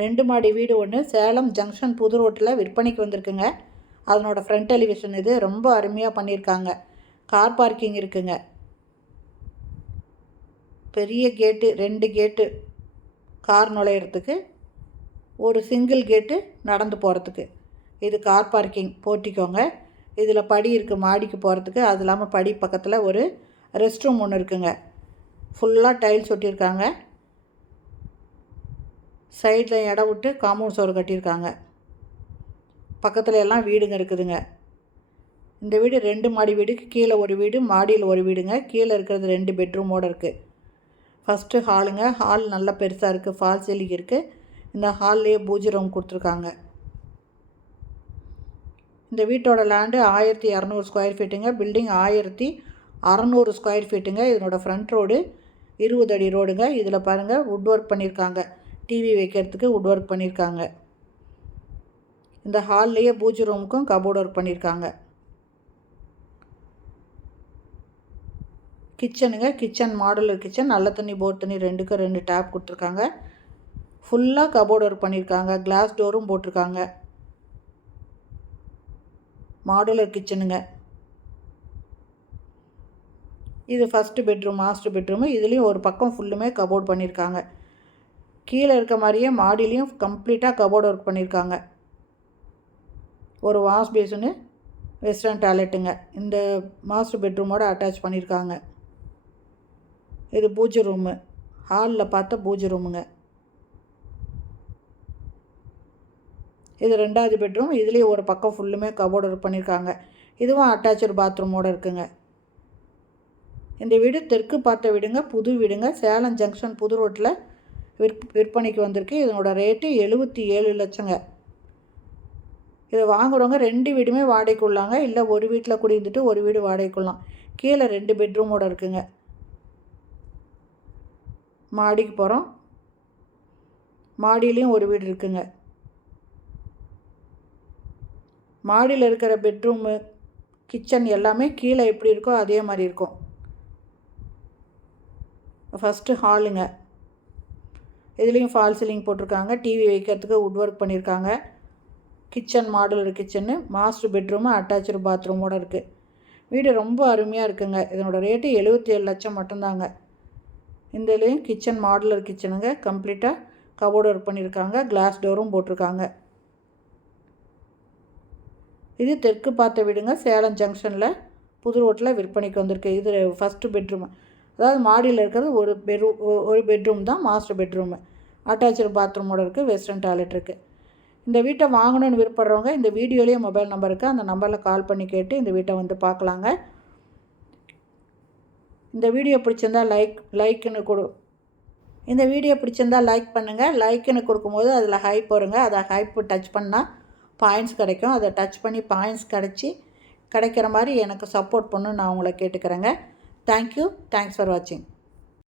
2 மாடி வீடு ஒன்று சேலம் ஜங்ஷன் புது ரோட்டில் விற்பனைக்கு வந்திருக்குங்க. அதனோட ஃப்ரண்ட் எலிவேஷன் இது. ரொம்ப அருமையாக பண்ணியிருக்காங்க. கார் பார்க்கிங் இருக்குங்க. பெரிய கேட்டு, 2 கேட்டு கார் நுழையிறதுக்கு, ஒரு சிங்கிள் கேட்டு நடந்து போகிறதுக்கு. இது கார் பார்க்கிங் போர்ட்டிக்கோங்க. இதில் படி இருக்குது மாடிக்கு போகிறதுக்கு. அது இல்லாமல் படி பக்கத்தில் ஒரு ரெஸ்ட் ரூம் ஒன்று இருக்குங்க. ஃபுல்லாக டைல்ஸ் ஒட்டியிருக்காங்க. சைடில் இடம் விட்டு காம்பவுண்ட் சுவர் கட்டியிருக்காங்க. பக்கத்தில் எல்லாம் வீடுங்க இருக்குதுங்க. இந்த வீடு 2 மாடி வீடுக்கு கீழே ஒரு வீடு, மாடியில் ஒரு வீடுங்க. கீழே இருக்கிறது 2 பெட்ரூமோடு இருக்குது. ஃபஸ்ட்டு ஹாலுங்க. ஹால் நல்லா பெருசாக இருக்குது. ஃபால் சீலிங் இருக்குது. இந்த ஹால்லேயே பூஜை ரூம் கொடுத்துருக்காங்க. இந்த வீட்டோட லேண்டு 1200 ஸ்கொயர் ஃபீட்டுங்க. பில்டிங் 1600 ஸ்கொயர் ஃபீட்டுங்க. இதனோட ஃப்ரண்ட் ரோடு 20 அடி ரோடுங்க. இதில் பாருங்கள் வுட் ஒர்க் பண்ணியிருக்காங்க. டிவி வைக்கிறதுக்கு வுட் ஒர்க் பண்ணியிருக்காங்க. இந்த ஹால்லேயே பூஜை ரூமுக்கும் கபோர்ட் ஒர்க் பண்ணியிருக்காங்க. கிச்சனுங்க. Kitchen modular kitchen. நல்ல தண்ணி போர் தண்ணி 2க்கும் 2 டேப் கொடுத்துருக்காங்க. ஃபுல்லாக கபோர்ட் ஒர்க் பண்ணியிருக்காங்க. கிளாஸ் டோரும் போட்டிருக்காங்க. மாடுலர் கிச்சனுங்க. இது ஃபஸ்ட்டு பெட்ரூம், மாஸ்டர் பெட்ரூமு. இதுலேயும் ஒரு பக்கம் ஃபுல்லுமே கபோர்ட் பண்ணியிருக்காங்க. கீழே இருக்க மாதிரியே மாடிலையும் கம்ப்ளீட்டாக கபோர்ட் ஒர்க் பண்ணியிருக்காங்க. ஒரு வாஷ் பேஸுன்னு வெஸ்டர்ன் டாய்லெட்டுங்க. இந்த மாஸ்டர் பெட்ரூமோடு அட்டாச் பண்ணியிருக்காங்க. இது பூஜை ரூமு. ஹாலில் பார்த்த பூஜை ரூமுங்க. இது 2வது பெட்ரூம். இதுலேயும் ஒரு பக்கம் ஃபுல்லுமே கபோர்ட் ஒர்க் பண்ணியிருக்காங்க. இதுவும் அட்டாச்சு பாத்ரூமோடு இருக்குங்க. இந்த வீடு தெற்கு பார்த்த வீடுங்க. புது வீடுங்க. சேலம் ஜங்ஷன் புது ரோட்டில் விற்பனைக்கு வந்திருக்கு. இதனோட ரேட்டு 77 லட்சங்க. இதை வாங்குறவங்க 2 வீடுமே வாடகைக்குள்ளாங்க. இல்லை ஒரு வீட்டில் குடியிருந்துட்டு ஒரு வீடு வாடகைக்குள்ளாம். கீழே 2 பெட்ரூமோடு இருக்குங்க. மாடிக்கு போகிறோம். மாடியிலையும் ஒரு வீடு இருக்குங்க. மாடியில் இருக்கிற பெட்ரூமு, கிச்சன் எல்லாமே கீழே எப்படி இருக்கோ அதே மாதிரி இருக்கும். ஃபஸ்ட்டு ஹாலுங்க. இதுலேயும் ஃபால் சீலிங் போட்டிருக்காங்க. டிவி வைக்கிறதுக்கு வுட் ஒர்க் பண்ணியிருக்காங்க. Kitchen modular kitchen. Master bedroom attach பாத்ரூமோடு இருக்குது. வீடு ரொம்ப அருமையாக இருக்குங்க. இதனோட ரேட்டு 77 லட்சம் மட்டும்தாங்க. இந்தலேயும் கிச்சன் மாடுலர் கிச்சனுங்க. கம்ப்ளீட்டாக கபோர்ட் ஒர்க் பண்ணியிருக்காங்க. கிளாஸ் டோரும் போட்டிருக்காங்க. இது தெற்கு பார்த்த வீடுங்க. சேலம் ஜங்ஷனில் புது ரோட்டில் விற்பனைக்கு வந்திருக்கு. இது ஃபஸ்ட்டு பெட்ரூமு. அதாவது மாடியில் இருக்கிறது ஒரு பெட்ரூம் தான் மாஸ்டர் பெட்ரூமு. அட்டாச்சு பாத்ரூமோடு இருக்குது. வெஸ்டர்ன் டாய்லெட் இருக்குது. இந்த வீட்டை வாங்கணுன்னு விருப்பப்படுறவங்க இந்த வீடியோலேயே மொபைல் நம்பர் இருக்குது. அந்த நம்பரில் கால் பண்ணி கேட்டு இந்த வீட்டை வந்து பார்க்கலாங்க. இந்த வீடியோ பிடிச்சிருந்தால் இந்த வீடியோ பிடிச்சிருந்தால் லைக் பண்ணுங்கள். லைக்குன்னு கொடுக்கும்போது அதில் ஹைப் வருங்க. அதை ஹைப்பு டச் பண்ணால் பாயிண்ட்ஸ் கிடைக்கும். அதை டச் பண்ணி பாயிண்ட்ஸ் கிடைக்கிற மாதிரி எனக்கு சப்போர்ட் பண்ணணும்னு நான் உங்களை கேட்டுக்கிறேங்க. தேங்க்யூ. தேங்க்ஸ் ஃபார் வாட்சிங்.